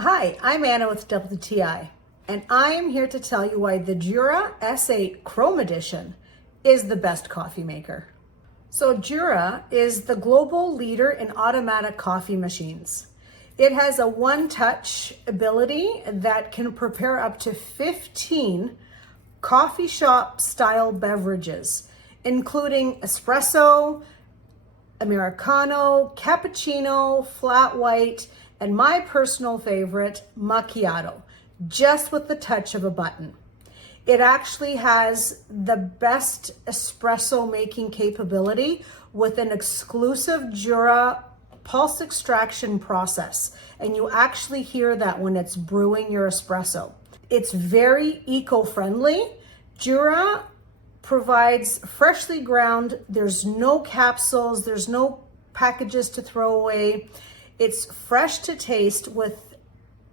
Hi, I'm Anna with WTI, and I am here to tell you why the JURA S8 Chrome Edition is the best coffee maker. So JURA is the global leader in automatic coffee machines. It has a one-touch ability that can prepare up to 15 coffee shop style beverages, including espresso, Americano, cappuccino, flat white, and my personal favorite, macchiato, just with the touch of a button. It actually has the best espresso making capability with an exclusive JURA pulse extraction process. And you actually hear that when it's brewing your espresso. It's very eco-friendly. JURA provides freshly ground. There's no capsules. There's no packages to throw away. It's fresh to taste with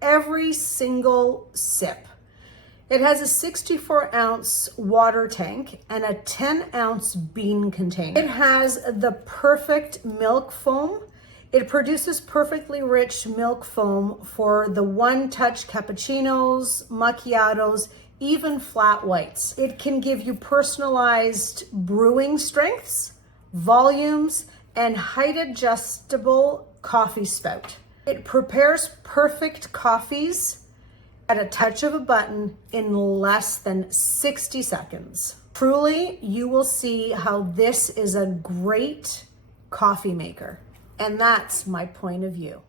every single sip. It has a 64-ounce water tank and a 10-ounce bean container. It has the perfect milk foam. It produces perfectly rich milk foam for the one-touch cappuccinos, macchiatos, even flat whites. It can give you personalized brewing strengths, volumes, and height adjustable coffee spout. It prepares perfect coffees at a touch of a button in less than 60 seconds. Truly, you will see how this is a great coffee maker. And that's my point of view.